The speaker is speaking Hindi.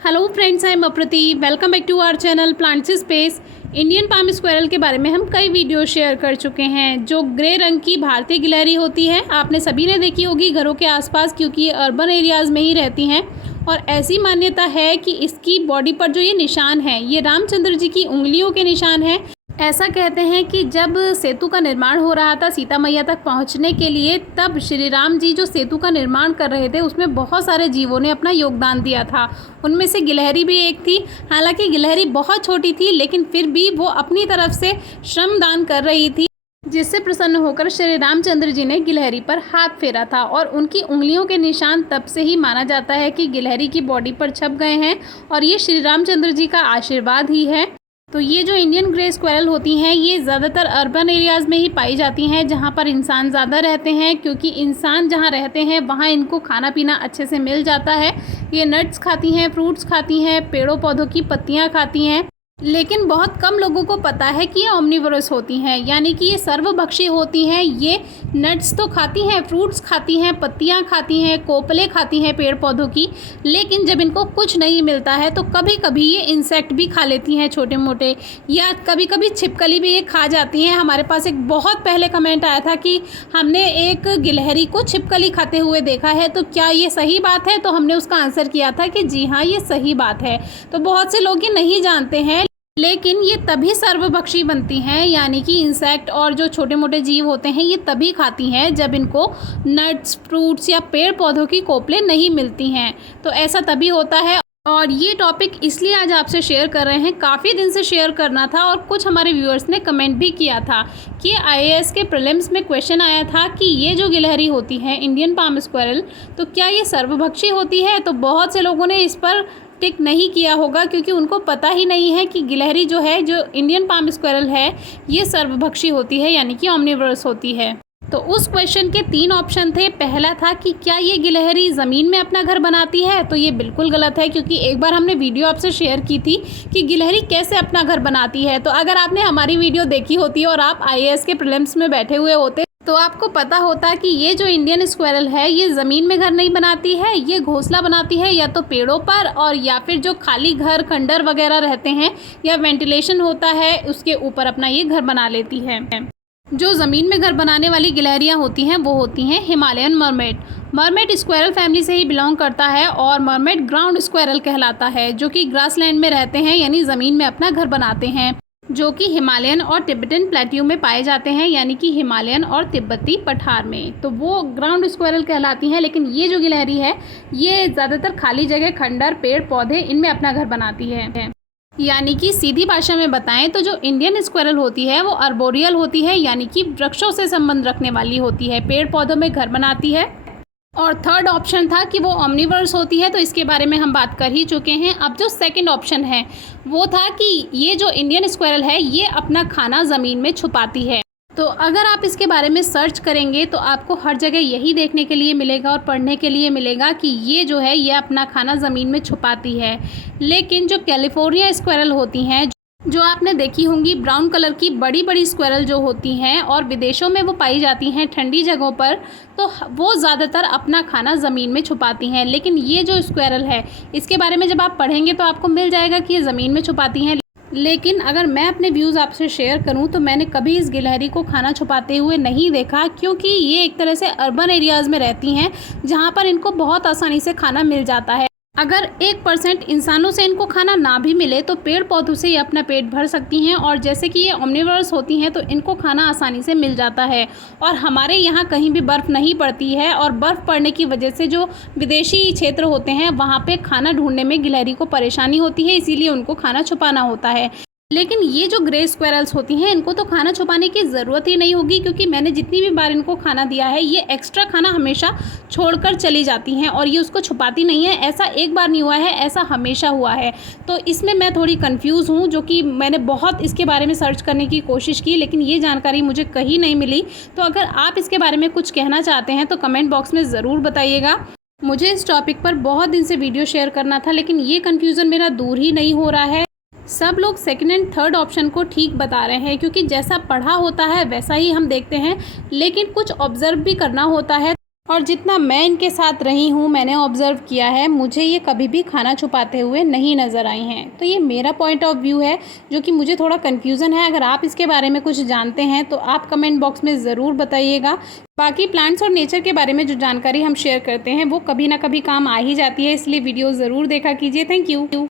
Hello friends, I am Aprati. Welcome back to our channel plants space. Indian palm squirrel के बारे में हम कई वीडियो शेयर कर चुके हैं। जो ग्रे रंग की भारतीय गिलहरी होती है, आपने सभी ने देखी होगी घरों के आसपास, क्योंकि ये अर्बन एरियाज़ में ही रहती हैं। और ऐसी मान्यता है कि इसकी बॉडी पर जो ये निशान है, ये रामचंद्र जी की उंगलियों के निशान है। ऐसा कहते हैं कि जब सेतु का निर्माण हो रहा था सीता मैया तक पहुंचने के लिए, तब श्री राम जी जो सेतु का निर्माण कर रहे थे, उसमें बहुत सारे जीवों ने अपना योगदान दिया था। उनमें से गिलहरी भी एक थी। हालांकि गिलहरी बहुत छोटी थी, लेकिन फिर भी वो अपनी तरफ से श्रमदान कर रही थी, जिससे प्रसन्न होकर श्री रामचंद्र जी ने गिलहरी पर हाथ फेरा था। और उनकी उंगलियों के निशान तब से ही माना जाता है कि गिलहरी की बॉडी पर छप गए हैं, और ये श्री रामचंद्र जी का आशीर्वाद ही है। तो ये जो इंडियन ग्रे स्क्वायरल होती हैं, ये ज़्यादातर अर्बन एरियाज़ में ही पाई जाती हैं, जहाँ पर इंसान ज़्यादा रहते हैं, क्योंकि इंसान जहाँ रहते हैं वहाँ इनको खाना पीना अच्छे से मिल जाता है। ये नट्स खाती हैं, फ्रूट्स खाती हैं, पेड़ों पौधों की पत्तियाँ खाती हैं। लेकिन बहुत कम लोगों को पता है कि ये ओमनिवोरस होती हैं, यानी कि ये सर्वभक्षी होती हैं। ये नट्स तो खाती हैं, फ्रूट्स खाती हैं, पत्तियां खाती हैं, कोपले खाती हैं पेड़ पौधों की। लेकिन जब इनको कुछ नहीं मिलता है तो कभी कभी ये इंसेक्ट भी खा लेती हैं, छोटे मोटे, या कभी कभी छिपकली भी ये खा जाती हैं। हमारे पास एक बहुत पहले कमेंट आया था कि हमने एक गिलहरी को छिपकली खाते हुए देखा है, तो क्या ये सही बात है? तो हमने उसका आंसर किया था कि जी हाँ, ये सही बात है। तो बहुत से लोग ये नहीं जानते हैं, लेकिन ये तभी सर्वभक्षी बनती हैं, यानी कि इंसेक्ट और जो छोटे मोटे जीव होते हैं, ये तभी खाती हैं जब इनको नट्स, फ्रूट्स या पेड़ पौधों की कोपलें नहीं मिलती हैं। तो ऐसा तभी होता है। और ये टॉपिक इसलिए आज आपसे शेयर कर रहे हैं, काफ़ी दिन से शेयर करना था, और कुछ हमारे व्यूअर्स ने कमेंट भी किया था कि आईएएस के प्रीलिम्स में क्वेश्चन आया था कि ये जो गिलहरी होती है इंडियन पाम स्क्वायरल, तो क्या ये सर्वभक्षी होती है? तो बहुत से लोगों ने इस पर टिक नहीं किया होगा, क्योंकि उनको पता ही नहीं है कि गिलहरी जो है, जो इंडियन पाम स्क्वायरल है, ये सर्वभक्षी होती है, यानी कि ओमनिवोरस होती है। तो उस क्वेश्चन के 3 ऑप्शन थे। पहला था कि क्या ये गिलहरी ज़मीन में अपना घर बनाती है? तो ये बिल्कुल गलत है, क्योंकि एक बार हमने वीडियो आपसे शेयर की थी कि गिलहरी कैसे अपना घर बनाती है। तो अगर आपने हमारी वीडियो देखी होती और आप आईएएस के प्रीलिम्स में बैठे हुए होते, तो आपको पता होता कि ये जो इंडियन स्क्वायरल है, ये ज़मीन में घर नहीं बनाती है, ये घोंसला बनाती है या तो पेड़ों पर, और या फिर जो खाली घर, खंडर वगैरह रहते हैं या वेंटिलेशन होता है, उसके ऊपर अपना ये घर बना लेती है। जो ज़मीन में घर बनाने वाली गिलहरियाँ होती हैं, वो होती हैं Himalayan mermaid. Mermaid squirrel family से ही बिलोंग करता है, और मरमेड ग्राउंड स्क्वायरल कहलाता है, जो कि ग्रासलैंड में रहते हैं, यानी ज़मीन में अपना घर बनाते हैं, जो कि हिमालयन और तिब्बतन प्लेट्यू में पाए जाते हैं, यानी कि हिमालयन और तिब्बती पठार में। तो वो ग्राउंड स्क्वायरल कहलाती हैं। लेकिन ये जो गिलहरी है, ये ज़्यादातर खाली जगह, खंडर, पेड़ पौधे, इनमें अपना घर बनाती है। यानी कि सीधी भाषा में बताएं तो जो इंडियन स्क्वायरल होती है, वो अर्बोरियल होती है, यानी कि वृक्षों से संबंध रखने वाली होती है, पेड़ पौधों में घर बनाती है। और थर्ड ऑप्शन था कि वो ओमनिवोरस होती है, तो इसके बारे में हम बात कर ही चुके हैं। अब जो सेकंड ऑप्शन है, वो था कि ये जो इंडियन स्क्वायरल है, ये अपना खाना ज़मीन में छुपाती है। तो अगर आप इसके बारे में सर्च करेंगे तो आपको हर जगह यही देखने के लिए मिलेगा और पढ़ने के लिए मिलेगा कि ये जो है, ये अपना खाना ज़मीन में छुपाती है। लेकिन जो कैलिफोर्निया स्क्वायरल होती हैं, जो आपने देखी होंगी ब्राउन कलर की बड़ी बड़ी स्क्वायरल जो होती हैं, और विदेशों में वो पाई जाती हैं ठंडी जगहों पर, तो वो ज़्यादातर अपना खाना ज़मीन में छुपाती हैं। लेकिन ये जो स्क्वायरल है, इसके बारे में जब आप पढ़ेंगे तो आपको मिल जाएगा कि ये ज़मीन में छुपाती हैं। लेकिन अगर मैं अपने व्यूज़ आपसे शेयर करूं, तो मैंने कभी इस गिलहरी को खाना छुपाते हुए नहीं देखा, क्योंकि ये एक तरह से अर्बन एरियाज़ में रहती हैं, जहां पर इनको बहुत आसानी से खाना मिल जाता है। अगर 1% इंसानों से इनको खाना ना भी मिले, तो पेड़ पौधों से ये अपना पेट भर सकती हैं। और जैसे कि ये ओमनिवोरस होती हैं, तो इनको खाना आसानी से मिल जाता है। और हमारे यहाँ कहीं भी बर्फ़ नहीं पड़ती है, और बर्फ़ पड़ने की वजह से जो विदेशी क्षेत्र होते हैं, वहाँ पे खाना ढूंढने में गिलहरी को परेशानी होती है, इसीलिए उनको खाना छुपाना होता है। लेकिन ये जो ग्रे स्क्वायरल्स होती हैं, इनको तो खाना छुपाने की ज़रूरत ही नहीं होगी, क्योंकि मैंने जितनी भी बार इनको खाना दिया है, ये एक्स्ट्रा खाना हमेशा छोड़कर चली जाती हैं, और ये उसको छुपाती नहीं है। ऐसा एक बार नहीं हुआ है, ऐसा हमेशा हुआ है। तो इसमें मैं थोड़ी कंफ्यूज हूँ, जो कि मैंने बहुत इसके बारे में सर्च करने की कोशिश की, लेकिन ये जानकारी मुझे कहीं नहीं मिली। तो अगर आप इसके बारे में कुछ कहना चाहते हैं तो कमेंट बॉक्स में ज़रूर बताइएगा। मुझे इस टॉपिक पर बहुत दिन से वीडियो शेयर करना था, लेकिन ये कन्फ्यूज़न मेरा दूर ही नहीं हो रहा है। सब लोग सेकंड एंड थर्ड ऑप्शन को ठीक बता रहे हैं, क्योंकि जैसा पढ़ा होता है वैसा ही हम देखते हैं, लेकिन कुछ ऑब्जर्व भी करना होता है। और जितना मैं इनके साथ रही हूँ, मैंने ऑब्ज़र्व किया है, मुझे ये कभी भी खाना छुपाते हुए नहीं नज़र आई हैं। तो ये मेरा पॉइंट ऑफ व्यू है, जो कि मुझे थोड़ा कन्फ्यूज़न है। अगर आप इसके बारे में कुछ जानते हैं तो आप कमेंट बॉक्स में ज़रूर बताइएगा। बाकी प्लांट्स और नेचर के बारे में जो जानकारी हम शेयर करते हैं वो कभी ना कभी काम आ ही जाती है, इसलिए वीडियो ज़रूर देखा कीजिए। Thank you.